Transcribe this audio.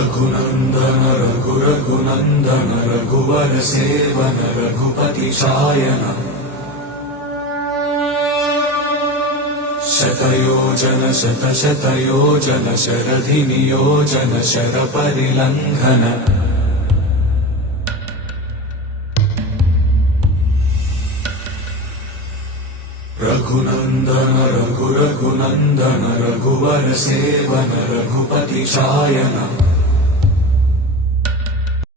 रघुनन्दन रघुनन्दन रघुवर seven Raghupati Shayan शतयोजन शतशतयोजन शरधि नियोजन शरपरिलङ्घन रघुनन्दन रघुनन्दन रघुवर seven Raghupati Shayan.